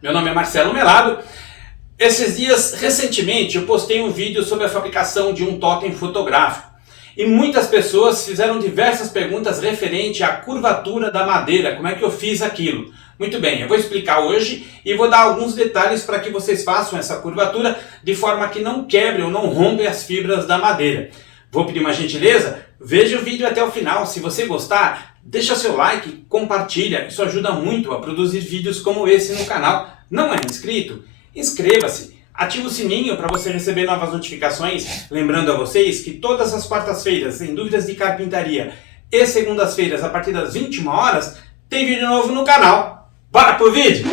Meu nome é Marcelo Melado. Esses dias, recentemente, eu postei um vídeo sobre a fabricação de um totem fotográfico. E muitas pessoas fizeram diversas perguntas referente à curvatura da madeira, como é que eu fiz aquilo. Muito bem, eu vou explicar hoje e vou dar alguns detalhes para que vocês façam essa curvatura de forma que não quebre ou não rompe as fibras da madeira. Vou pedir uma gentileza, veja o vídeo até o final. Se você gostar, deixa seu like, compartilha, isso ajuda muito a produzir vídeos como esse no canal. Não é inscrito? Inscreva-se, ative o sininho para você receber novas notificações. Lembrando a vocês que todas as quartas-feiras, em dúvidas de carpintaria, e segundas-feiras, a partir das 21 horas, tem vídeo novo no canal. Bora pro vídeo!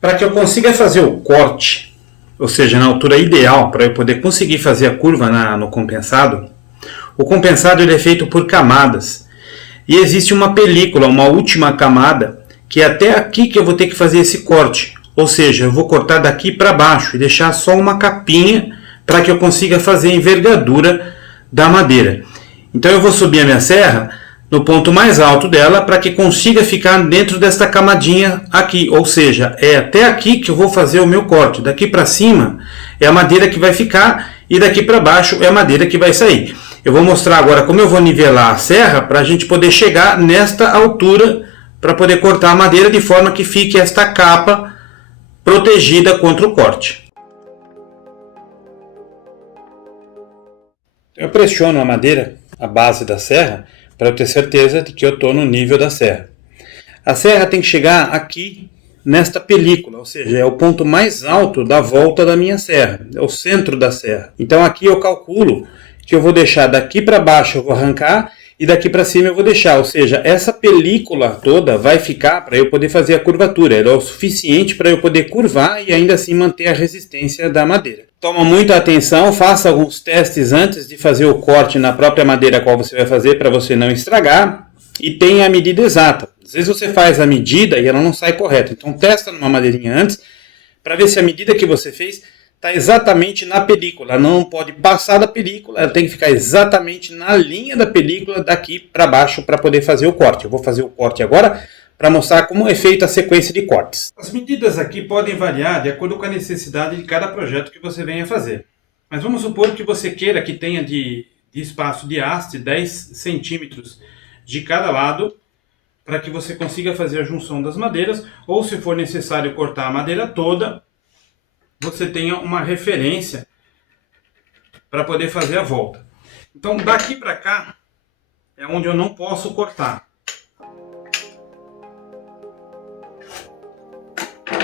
Para que eu consiga fazer o corte, ou seja, na altura ideal, para eu poder conseguir fazer a curva no compensado, o compensado ele é feito por camadas. E existe uma película, uma última camada, que é até aqui que eu vou ter que fazer esse corte. Ou seja, eu vou cortar daqui para baixo e deixar só uma capinha para que eu consiga fazer a envergadura da madeira. Então eu vou subir a minha serra no ponto mais alto dela para que consiga ficar dentro desta camadinha aqui. Ou seja, é até aqui que eu vou fazer o meu corte. Daqui para cima é a madeira que vai ficar e daqui para baixo é a madeira que vai sair. Eu vou mostrar agora como eu vou nivelar a serra para a gente poder chegar nesta altura para poder cortar a madeira de forma que fique esta capa protegida contra o corte. Eu pressiono a madeira, a base da serra, para eu ter certeza de que eu estou no nível da serra. A serra tem que chegar aqui nesta película, ou seja, é o ponto mais alto da volta da minha serra, é o centro da serra. Então aqui eu calculo que eu vou deixar daqui para baixo, eu vou arrancar, e daqui para cima eu vou deixar. Ou seja, essa película toda vai ficar para eu poder fazer a curvatura. Ela é o suficiente para eu poder curvar e ainda assim manter a resistência da madeira. Toma muita atenção, faça alguns testes antes de fazer o corte na própria madeira qual você vai fazer para você não estragar. E tenha a medida exata. Às vezes você faz a medida e ela não sai correta. Então testa numa madeirinha antes para ver se a medida que você fez está exatamente na película, não pode passar da película, ela tem que ficar exatamente na linha da película daqui para baixo para poder fazer o corte. Eu vou fazer o corte agora para mostrar como é feita a sequência de cortes. As medidas aqui podem variar de acordo com a necessidade de cada projeto que você venha fazer. Mas vamos supor que você queira que tenha de espaço de haste 10 centímetros de cada lado para que você consiga fazer a junção das madeiras, ou se for necessário cortar a madeira toda, você tenha uma referência para poder fazer a volta. Então daqui para cá é onde eu não posso cortar.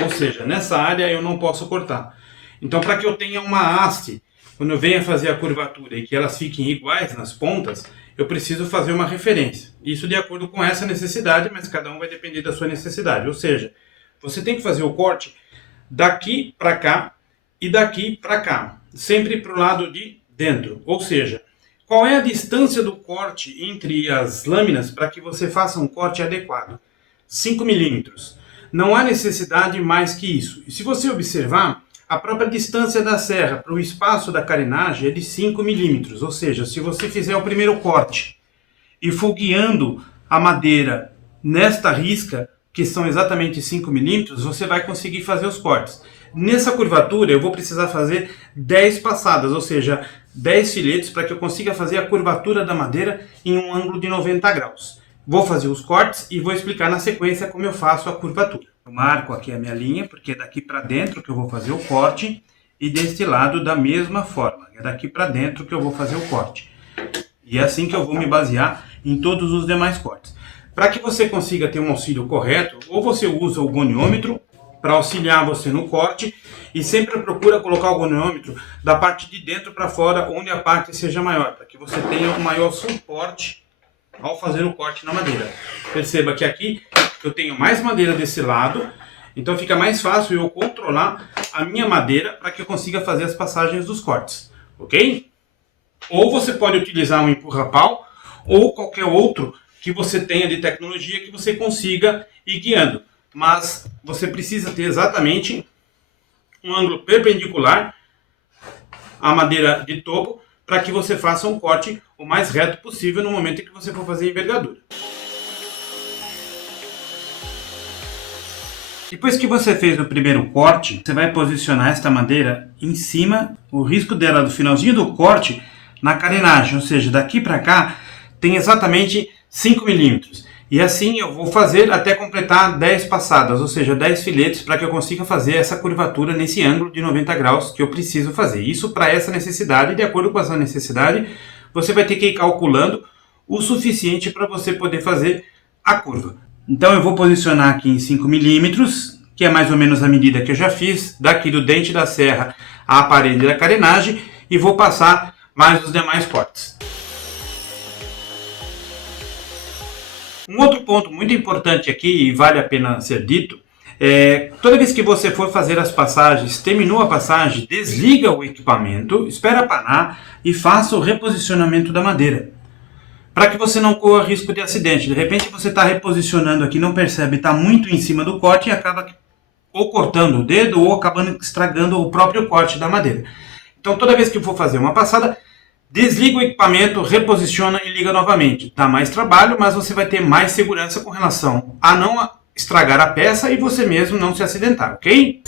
Ou seja, nessa área eu não posso cortar. Então para que eu tenha uma haste, quando eu venha fazer a curvatura e que elas fiquem iguais nas pontas, eu preciso fazer uma referência. Isso de acordo com essa necessidade, mas cada um vai depender da sua necessidade. Ou seja, você tem que fazer o corte daqui para cá e daqui para cá, sempre para o lado de dentro. Ou seja, qual é a distância do corte entre as lâminas para que você faça um corte adequado? 5 milímetros. Não há necessidade mais que isso. E se você observar, a própria distância da serra para o espaço da carenagem é de 5 milímetros. Ou seja, se você fizer o primeiro corte e for guiando a madeira nesta risca, que são exatamente 5 milímetros, você vai conseguir fazer os cortes. Nessa curvatura eu vou precisar fazer 10 passadas, ou seja, 10 filetes para que eu consiga fazer a curvatura da madeira em um ângulo de 90 graus. Vou fazer os cortes e vou explicar na sequência como eu faço a curvatura. Eu marco aqui a minha linha, porque é daqui para dentro que eu vou fazer o corte, e deste lado da mesma forma, é daqui para dentro que eu vou fazer o corte. E é assim que eu vou me basear em todos os demais cortes. Para que você consiga ter um auxílio correto, ou você usa o goniômetro para auxiliar você no corte, e sempre procura colocar o goniômetro da parte de dentro para fora, onde a parte seja maior, para que você tenha um maior suporte ao fazer o corte na madeira. Perceba que aqui eu tenho mais madeira desse lado, então fica mais fácil eu controlar a minha madeira para que eu consiga fazer as passagens dos cortes, ok? Ou você pode utilizar um empurra-pau, ou qualquer outro que você tenha de tecnologia que você consiga ir guiando. Mas você precisa ter exatamente um ângulo perpendicular à madeira de topo para que você faça um corte o mais reto possível no momento em que você for fazer a envergadura. Depois que você fez o primeiro corte, você vai posicionar esta madeira em cima, o risco dela do finalzinho do corte, na carenagem, ou seja, daqui para cá tem exatamente 5 milímetros. E assim eu vou fazer até completar 10 passadas, ou seja, 10 filetes, para que eu consiga fazer essa curvatura nesse ângulo de 90 graus que eu preciso fazer. Isso para essa necessidade, de acordo com essa necessidade, você vai ter que ir calculando o suficiente para você poder fazer a curva. Então eu vou posicionar aqui em 5 milímetros, que é mais ou menos a medida que eu já fiz, daqui do dente da serra à parede da carenagem, e vou passar mais os demais cortes. Um outro ponto muito importante aqui, e vale a pena ser dito, toda vez que você for fazer as passagens, terminou a passagem, desliga o equipamento, espera parar e faça o reposicionamento da madeira, para que você não corra risco de acidente. De repente você está reposicionando aqui, não percebe, está muito em cima do corte e acaba ou cortando o dedo ou acabando estragando o próprio corte da madeira. Então toda vez que for fazer uma passada, desliga o equipamento, reposiciona e liga novamente. Dá mais trabalho, mas você vai ter mais segurança com relação a não estragar a peça e você mesmo não se acidentar, ok?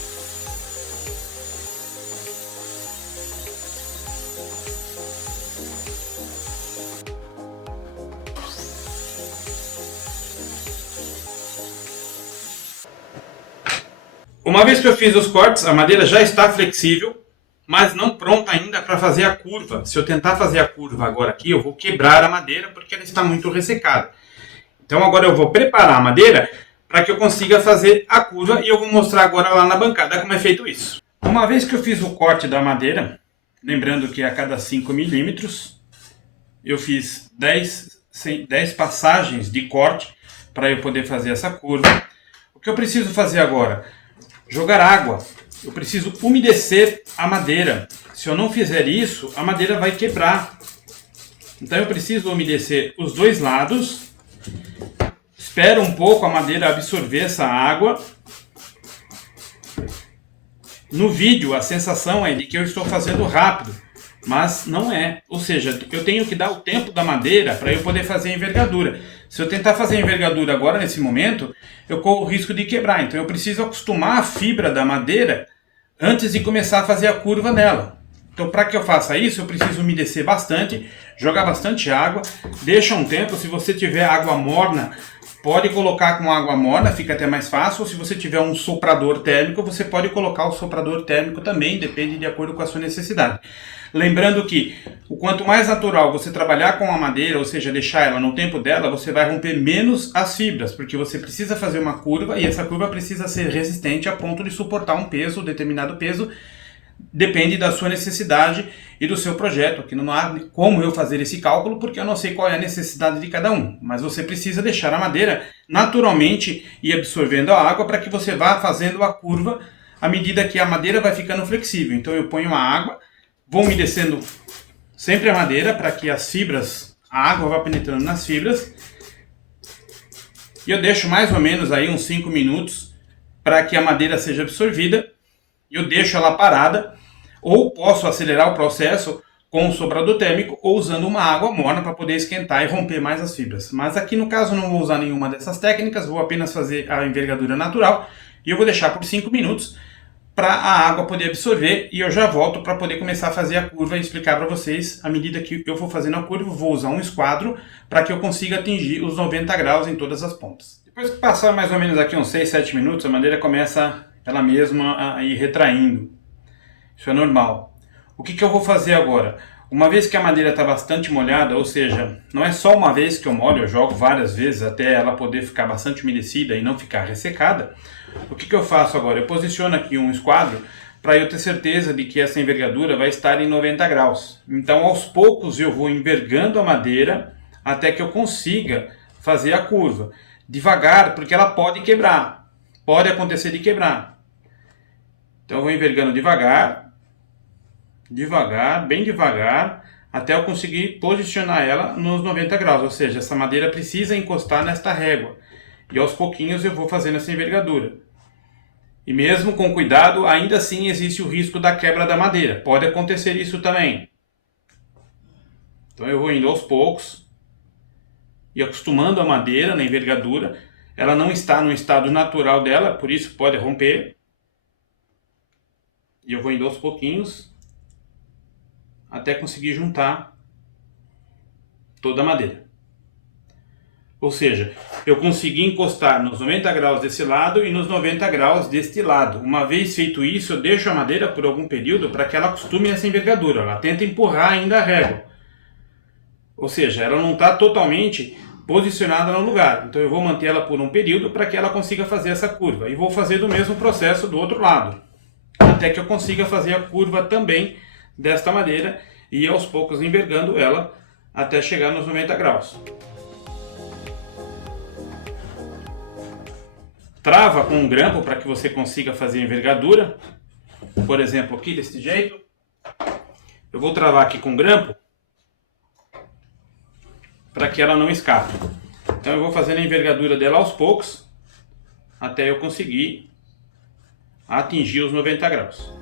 Uma vez que eu fiz os cortes, a madeira já está flexível, mas não pronta ainda para fazer a curva. Se eu tentar fazer a curva agora aqui, eu vou quebrar a madeira porque ela está muito ressecada. Então agora eu vou preparar a madeira para que eu consiga fazer a curva e eu vou mostrar agora lá na bancada como é feito isso. Uma vez que eu fiz o corte da madeira, lembrando que a cada 5 milímetros, eu fiz 10 passagens de corte para eu poder fazer essa curva. O que eu preciso fazer agora? Jogar água. Eu preciso umedecer a madeira. Se eu não fizer isso, a madeira vai quebrar. Então eu preciso umedecer os dois lados. Espero um pouco a madeira absorver essa água. No vídeo a sensação é de que eu estou fazendo rápido, mas não é. Ou seja, eu tenho que dar o tempo da madeira para eu poder fazer a envergadura. Se eu tentar fazer a envergadura agora nesse momento, eu corro o risco de quebrar. Então eu preciso acostumar a fibra da madeira antes de começar a fazer a curva nela. Então para que eu faça isso, eu preciso umedecer bastante, jogar bastante água, deixa um tempo. Se você tiver água morna, pode colocar com água morna, fica até mais fácil. Ou se você tiver um soprador térmico, você pode colocar o soprador térmico também, depende de acordo com a sua necessidade. Lembrando que o quanto mais natural você trabalhar com a madeira, ou seja, deixar ela no tempo dela, você vai romper menos as fibras, porque você precisa fazer uma curva e essa curva precisa ser resistente a ponto de suportar um peso, um determinado peso. Depende da sua necessidade e do seu projeto, que não há como eu fazer esse cálculo, porque eu não sei qual é a necessidade de cada um. Mas você precisa deixar a madeira naturalmente e absorvendo a água para que você vá fazendo a curva à medida que a madeira vai ficando flexível. Então eu ponho a água, vou umedecendo sempre a madeira para que as fibras, a água vá penetrando nas fibras. E eu deixo mais ou menos aí uns 5 minutos para que a madeira seja absorvida. Eu deixo ela parada, ou posso acelerar o processo com um soprador térmico ou usando uma água morna para poder esquentar e romper mais as fibras. Mas aqui no caso não vou usar nenhuma dessas técnicas, vou apenas fazer a envergadura natural e eu vou deixar por 5 minutos para a água poder absorver e eu já volto para poder começar a fazer a curva e explicar para vocês. À medida que eu for fazendo a curva, vou usar um esquadro para que eu consiga atingir os 90 graus em todas as pontas. Depois que passar mais ou menos aqui uns 6, 7 minutos, a madeira começa ela mesma a ir retraindo. Isso é normal. O que eu vou fazer agora? Uma vez que a madeira está bastante molhada, ou seja, não é só uma vez que eu molho, eu jogo várias vezes até ela poder ficar bastante umedecida e não ficar ressecada. O que eu faço agora? Eu posiciono aqui um esquadro para eu ter certeza de que essa envergadura vai estar em 90 graus. Então, aos poucos eu vou envergando a madeira até que eu consiga fazer a curva. Devagar, porque ela pode quebrar. Pode acontecer de quebrar. Então eu vou envergando devagar, devagar, bem devagar, até eu conseguir posicionar ela nos 90 graus. Ou seja, essa madeira precisa encostar nesta régua. E aos pouquinhos eu vou fazendo essa envergadura. E mesmo com cuidado, ainda assim existe o risco da quebra da madeira. Pode acontecer isso também. Então eu vou indo aos poucos e acostumando a madeira na envergadura. ela não está no estado natural dela, por isso pode romper. E eu vou indo aos pouquinhos até conseguir juntar toda a madeira. Ou seja, eu consegui encostar nos 90 graus desse lado e nos 90 graus deste lado. Uma vez feito isso, eu deixo a madeira por algum período para que ela acostume essa envergadura. Ela tenta empurrar ainda a régua. Ou seja, ela não está totalmente posicionada no lugar. Então eu vou manter ela por um período para que ela consiga fazer essa curva. E vou fazer do mesmo processo do outro lado, até que eu consiga fazer a curva também desta maneira e aos poucos envergando ela até chegar nos 90 graus. Trava com um grampo para que você consiga fazer a envergadura. Por exemplo, aqui desse jeito. Eu vou travar aqui com um grampo para que ela não escape. Então eu vou fazendo a envergadura dela aos poucos até eu conseguir atingir os 90 graus.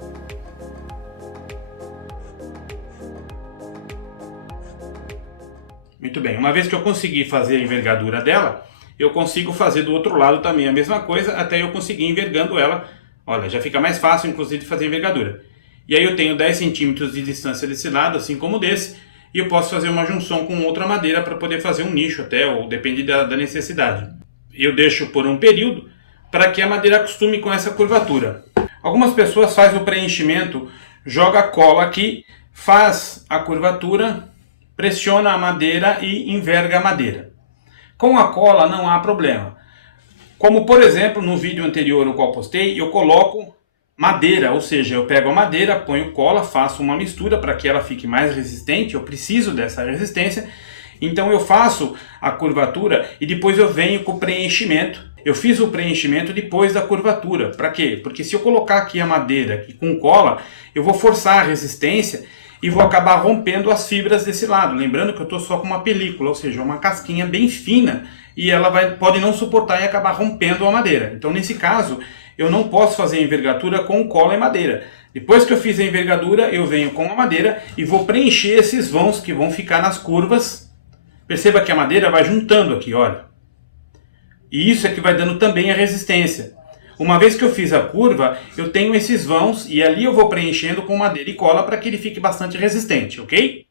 Muito bem, uma vez que eu conseguir fazer a envergadura dela, eu consigo fazer do outro lado também a mesma coisa, até eu conseguir envergando ela. Olha, já fica mais fácil, inclusive, de fazer a envergadura. E aí eu tenho 10 centímetros de distância desse lado, assim como desse, e eu posso fazer uma junção com outra madeira para poder fazer um nicho até, ou depende da necessidade. Eu deixo por um período para que a madeira acostume com essa curvatura. Algumas pessoas fazem o preenchimento, joga cola aqui, faz a curvatura, pressiona a madeira e enverga a madeira. Com a cola não há problema. Como por exemplo no vídeo anterior o qual postei, eu coloco madeira, ou seja, eu pego a madeira, ponho cola, faço uma mistura para que ela fique mais resistente, eu preciso dessa resistência, então eu faço a curvatura e depois eu venho com o preenchimento. Eu fiz o preenchimento depois da curvatura. Para quê? Porque se eu colocar aqui a madeira aqui com cola, eu vou forçar a resistência e vou acabar rompendo as fibras desse lado. Lembrando que eu estou só com uma película, ou seja, uma casquinha bem fina, e ela pode não suportar e acabar rompendo a madeira. Então, nesse caso, eu não posso fazer a envergadura com cola e madeira. Depois que eu fiz a envergadura, eu venho com a madeira e vou preencher esses vãos que vão ficar nas curvas. Perceba que a madeira vai juntando aqui, olha. E isso é que vai dando também a resistência. Uma vez que eu fiz a curva, eu tenho esses vãos e ali eu vou preenchendo com madeira e cola para que ele fique bastante resistente, ok?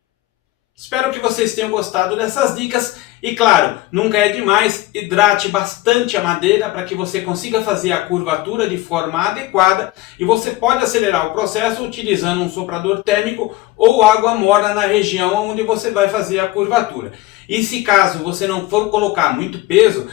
Espero que vocês tenham gostado dessas dicas e claro, nunca é demais, hidrate bastante a madeira para que você consiga fazer a curvatura de forma adequada e você pode acelerar o processo utilizando um soprador térmico ou água morna na região onde você vai fazer a curvatura. E se caso você não for colocar muito peso,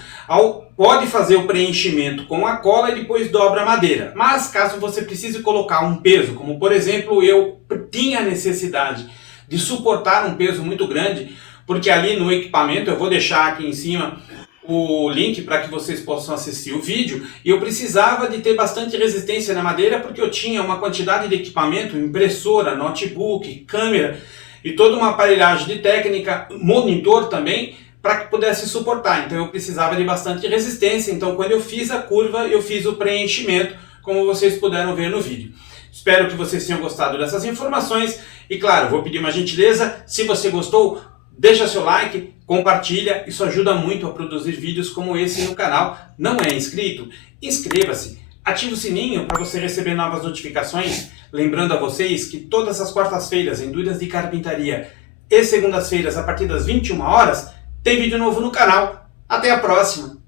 pode fazer o preenchimento com a cola e depois dobra a madeira. Mas caso você precise colocar um peso, como por exemplo eu tinha necessidade de suportar um peso muito grande, porque ali no equipamento, eu vou deixar aqui em cima o link para que vocês possam assistir o vídeo, e eu precisava de ter bastante resistência na madeira porque eu tinha uma quantidade de equipamento, impressora, notebook, câmera e toda uma aparelhagem de técnica, monitor também, para que pudesse suportar. Então eu precisava de bastante resistência, então quando eu fiz a curva, eu fiz o preenchimento, como vocês puderam ver no vídeo. Espero que vocês tenham gostado dessas informações e claro, vou pedir uma gentileza, se você gostou, deixa seu like, compartilha, isso ajuda muito a produzir vídeos como esse no canal. Não é inscrito? Inscreva-se, ative o sininho para você receber novas notificações. Lembrando a vocês que todas as quartas-feiras em Dúvidas de Carpintaria e segundas-feiras a partir das 21 horas tem vídeo novo no canal. Até a próxima!